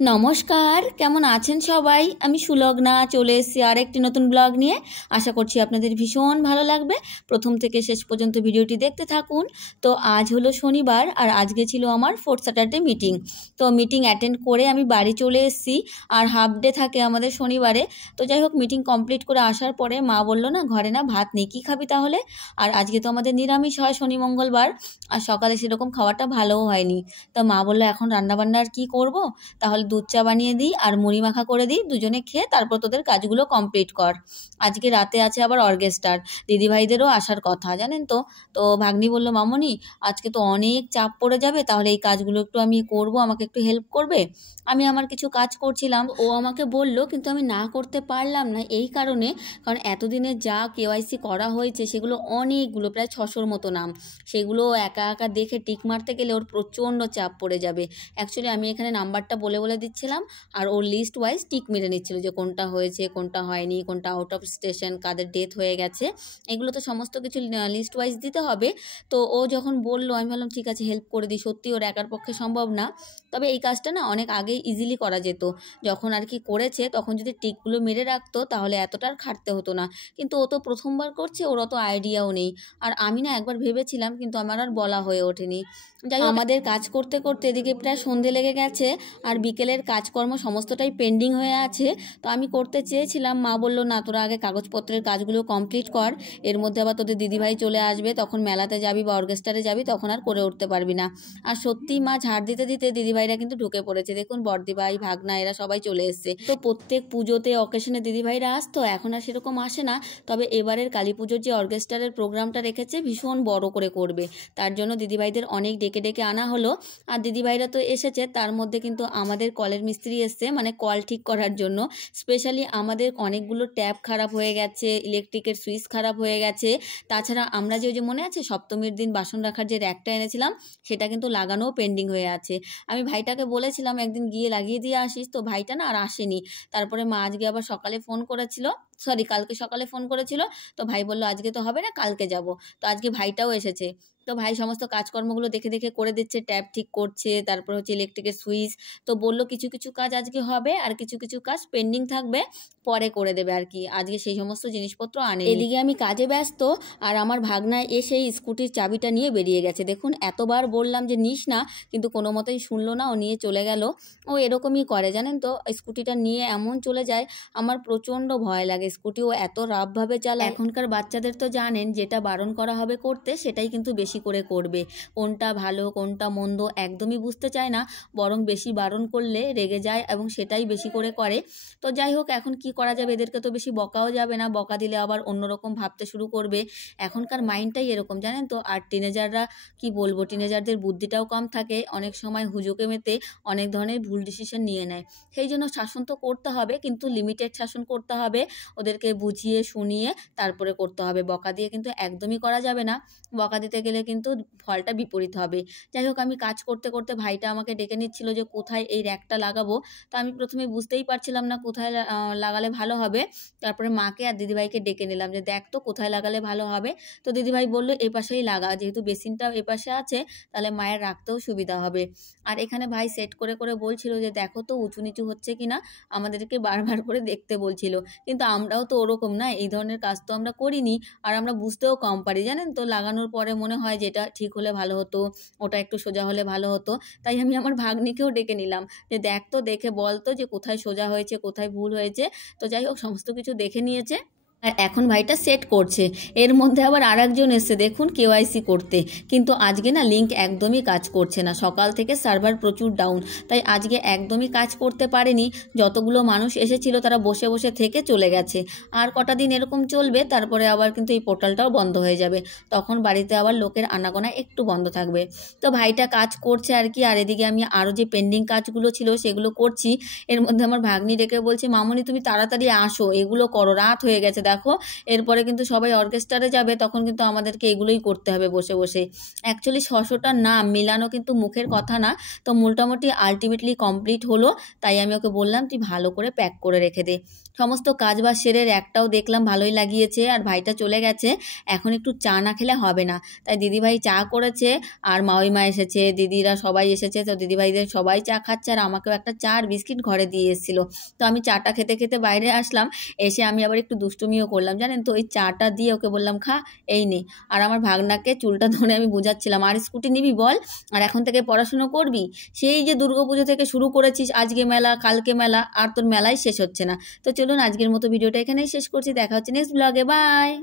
নমস্কার, কেমন আছেন সবাই? আমি সুলগ্না চলে এসেছি আরেকটি নতুন ব্লগ নিয়ে। আশা করছি আপনাদের ভীষণ ভালো লাগবে। প্রথম থেকে শেষ পর্যন্ত ভিডিওটি দেখতে থাকুন। তো আজ হলো শনিবার আর আজকে ছিল আমার 4th স্যাটারডে মিটিং। তো মিটিং অ্যাটেন্ড করে আমি বাড়ি চলে এসেছি। আর হাফ ডে থাকে আমাদের শনিবারে। তো যাই হোক, মিটিং কমপ্লিট করে আসার পরে মা বলল, না ঘরে না ভাত নেই, কী খাবি তাহলে? আর আজকে তো আমাদের নিরামিষ হয় শনি মঙ্গলবার, আর সকালে সেরকম খাওয়াটা ভালোও হয়নি। তো মা বললো, এখন রান্নাবান্না আর কী করবো, তাহলে দুধ চা বানিয়ে দিই আর মুড়ি মাখা করে দিই, দুজনে খেয়ে তারপর তোদের কাজগুলো কমপ্লিট কর। আজকে রাতে আছে আবার অর্কেস্ট্রার, দিদিভাইদেরও আসার কথা, জানেন তো। তো ভাগ্নি বলল, মামনি আজকে তো অনেক চাপ পড়ে যাবে, তাহলে এই কাজগুলো একটু আমি করব, আমাকে একটু হেল্প করবে? আমি আমার কিছু কাজ করছিলাম, ও আমাকে বলল, কিন্তু আমি না করতে পারলাম না এই কারণে, কারণ এতদিনে যা কেওয়াইসি করা হয়েছে সেগুলো অনেকগুলো, প্রায় 600-র মতো নাম। সেগুলো একা একা দেখে টিক মারতে গেলে ওর প্রচণ্ড চাপ পড়ে যাবে। অ্যাকচুয়ালি আমি এখানে নাম্বারটা বলে বলে দিচ্ছিলাম, আর ওর লিস্ট ওয়াইজ টিক মেরে নিচ্ছিল যে কোনটা হয়েছে, কোনটা হয়নি, কোনটা আউট অফ স্টেশন, কাদের ডেথ হয়ে গেছে, এগুলো তো সমস্ত কিছু লিস্ট ওয়াইজ দিতে হবে। তো ও যখন বললো, আমি ভাবলাম ঠিক আছে হেল্প করে দিই। সত্যি ওর একার পক্ষে সম্ভব না, তবে এই কাজটা না অনেক আগেই ইজিলি করা যেত। যখন আর কি করেছে তখন যদি টিকগুলো মেরে রাখতো তাহলে এতটা আর খাটতে হতো না। কিন্তু ও তো প্রথমবার করছে, ওর অত আইডিয়াও নেই। আর আমি না একবার ভেবেছিলাম, কিন্তু আমার আর বলা হয়ে ওঠেনি। যাই হোক, আমাদের কাজ করতে করতে এদিকে প্রায় সন্ধে লেগে গেছে, আর বিকেলের কাজকর্ম সমস্তটাই পেন্ডিং হয়ে আছে। তো আমি করতে চেয়েছিলাম, মা বললো, না তোরা আগে কাগজপত্রের কাজগুলো কমপ্লিট কর, এর মধ্যে আবার তোদের দিদিভাই চলে আসবে, তখন মেলাতে যাবি বা অর্কেস্ট্রারে যাবি, তখন আর করে উঠতে পারবি না। আর সত্যি মা ঝাড় দিতে দিতে দিদিভাইরা কিন্তু ঢুকে পড়েছে। দেখুন, বড়দিভাই, ভাগনা, এরা সবাই চলে এসছে। তো প্রত্যেক পুজোতে অকেশনে দিদিভাইরা আসতো, এখন আর সেরকম আসে না। তবে এবারের কালী পুজোর যে অর্কেস্ট্রারের প্রোগ্রামটা রেখেছে ভীষণ বড় করে করবে, তার জন্য দিদিভাইদের অনেক ডেকে ডেকে আনা হলো। আর দিদিভাইরা তো এসেছে, তার মধ্যে কিন্তু আমাদের কলের মিস্ত্রি এসছে, মানে কল ঠিক করার জন্য স্পেশালি। আমাদের অনেকগুলো ট্যাপ খারাপ হয়ে গেছে, ইলেকট্রিকের সুইচ খারাপ হয়ে গেছে। তাছাড়া আমরা যে মনে আছে সপ্তমীর দিন বাসন রাখার যে র্যাকটা এনেছিলাম, সেটা কিন্তু লাগানোও পেন্ডিং হয়ে আছে। আমি ভাইটাকে বলেছিলাম একদিন গিয়ে লাগিয়ে দিয়ে আসিস, তো ভাইটা না আর আসেনি। তারপরে মা আজকে আবার সকালে ফোন করেছিল, কালকে সকালে ফোন করেছিল। তো ভাই বললো আজকে তো হবে না, কালকে যাব। তো আজকে ভাইটাও এসেছে। তো ভাই সমস্ত কাজকর্মগুলো দেখে দেখে করে দিচ্ছে, ট্যাপ ঠিক করছে, তারপর হচ্ছে ইলেকট্রিকের সুইচ। তো বললো কিছু কিছু কাজ আজকে হবে আর কিছু কিছু কাজ পেন্ডিং থাকবে, পরে করে দেবে আর কি। আজকে সেই সমস্ত জিনিসপত্র আনে। এদিকে আমি কাজে ব্যস্ত, আর আমার ভাগনা এসেই স্কুটির চাবিটা নিয়ে বেরিয়ে গেছে। দেখুন, এতবার বললাম যে নিস না, কিন্তু কোনো মতেই শুনলো না, ও নিয়ে চলে গেল। ও এরকমই করে, জানেন তো, স্কুটিটা নিয়ে এমন চলে যায়, আমার প্রচণ্ড ভয় লাগে। স্কুটি ও এত রাফভাবে চালায়। এখনকার বাচ্চাদের তো জানেন, যেটা বারণ করা হবে করতে সেটাই কিন্তু বেশি করে করবে। কোনটা ভালো কোনটা মন্দ একদমই বুঝতে চায় না, বরং বেশি বারণ করলে রেগে যায় এবং সেটাই বেশি করে করে। তো যাই হোক, এখন কি করা যাবে, এদেরকে তো বেশি বকাও যাবে না, বকা দিলে আবার অন্যরকম ভাবতে শুরু করবে। এখনকার মাইন্ডটাই এরকম, জানেন তো। আর টিনেজাররা কি বলবো, টিনেজারদের বুদ্ধিটাও কম থাকে, অনেক সময় হুজুকে মেতে অনেক ধরনের ভুল ডিসিশন নিয়ে নেয়। সেই জন্য শাসন তো করতে হবে, কিন্তু লিমিটেড শাসন করতে হবে। ওদেরকে বুঝিয়ে শুনিয়ে তারপরে করতে হবে, বকা দিয়ে কিন্তু একদমই করা যাবে না। বকা দিতে গেলে কিন্তু ফলটা বিপরীত হবে। যাই হোক, আমি কাজ করতে করতে ভাইটা আমাকে ডেকে নিচ্ছিল যে কোথায় এই র্যাকটা লাগাবো। তো আমি প্রথমে বুঝতেই পারছিলাম না কোথায় লাগালে ভালো হবে। তারপরে মাকে আর দিদিভাইকে ডেকে নিলাম যে দেখ তো কোথায় লাগালে ভালো হবে। তো দিদিভাই বললো এ পাশেই লাগা, যেহেতু বেসিনটাও এ পাশে আছে, তাহলে মায়ের রাখতেও সুবিধা হবে। আর এখানে ভাই সেট করে করে বলছিল যে দেখো তো উঁচু নিচু হচ্ছে কিনা, আমাদেরকে বারবার করে দেখতে বলছিল। কিন্তু আমরাও তো ওরকম না, এই ধরনের কাজ তো আমরা করিনি, আর আমরা বুঝতেও কম পারি, জানেন তো। লাগানোর পরে মনে হয় যে এটা ঠিক হলে ভালো হতো, ওটা একটু সোজা হলে ভালো হতো। তাই আমি আমার ভাগ্নিকেও ডেকে নিলাম যে দেখ তো, দেখে বল তো যে কোথায় সোজা হয়েছে কোথায় ভুল হয়েছে। তো যাই হোক, সমস্ত কিছু দেখে নিয়েছে, আর এখন ভাইটা সেট করছে। এর মধ্যে আবার আরেকজন এসছে, দেখুন, কেওয়াইসি করতে। কিন্তু আজকে না লিঙ্ক একদমই কাজ করছে না, সকাল থেকে সার্ভার প্রচুর ডাউন, তাই আজকে একদমই কাজ করতে পারেনি। যতগুলো মানুষ এসেছিল তারা বসে বসে থেকে চলে গেছে। আর কটা দিন এরকম চলবে, তারপরে আবার কিন্তু এই পোর্টালটাও বন্ধ হয়ে যাবে, তখন বাড়িতে আবার লোকের আনাগোনা একটু বন্ধ থাকবে। তো ভাইটা কাজ করছে আর কি, আর এদিকে আমি আরও যে পেন্ডিং কাজগুলো ছিল সেগুলো করছি। এর মধ্যে আমার ভাগ্নি ডেকে বলছে, মামনি তুমি তাড়াতাড়ি আসো, এগুলো করো, রাত হয়ে গেছে, দেখো এরপরে কিন্তু সবাই অর্কেস্ট্রারে যাবে, তখন কিন্তু আমাদেরকে এগুলোই করতে হবে বসে বসে। অ্যাকচুয়ালি 600টার নাম মিলানো কিন্তু মুখের কথা না। তো মোটামুটি আলটিমেটলি কমপ্লিট হলো। তাই আমি ওকে বললাম তুই ভালো করে প্যাক করে রেখে দে। সমস্ত কাজ বাজ সেরে একটাও দেখলাম ভালোই লাগিয়েছে, আর ভাইটা চলে গেছে। এখন একটু চা না খেলে হবে না, তাই দিদিভাই চা করেছে, আর মাওইমা এসেছে, দিদিরা সবাই এসেছে। তো দিদিভাইদের সবাই চা খাচ্ছে, আর আমাকেও একটা চা আর বিস্কিট ঘরে দিয়ে এসেছিলো। তো আমি চাটা খেতে খেতে বাইরে আসলাম, এসে আমি আবার একটু দুষ্টুমিও করলাম জানেন তো। ওই চাটা দিয়ে ওকে বললাম খা, এই নে। আর আমার ভাগনাকে চুলটা ধরে আমি বোঝাচ্ছিলাম, আর স্কুটি নিবি বল, আর এখন থেকে পড়াশুনো করবি? সেই যে দুর্গাপুজো থেকে শুরু করেছিস, আজকে মেলা কালকে মেলা, আর তোর মেলাই শেষ হচ্ছে না। তো চলুন আজকের মতো ভিডিওটা এখানেই শেষ করছি, দেখা হচ্ছে নেক্সট ব্লগে, বাই।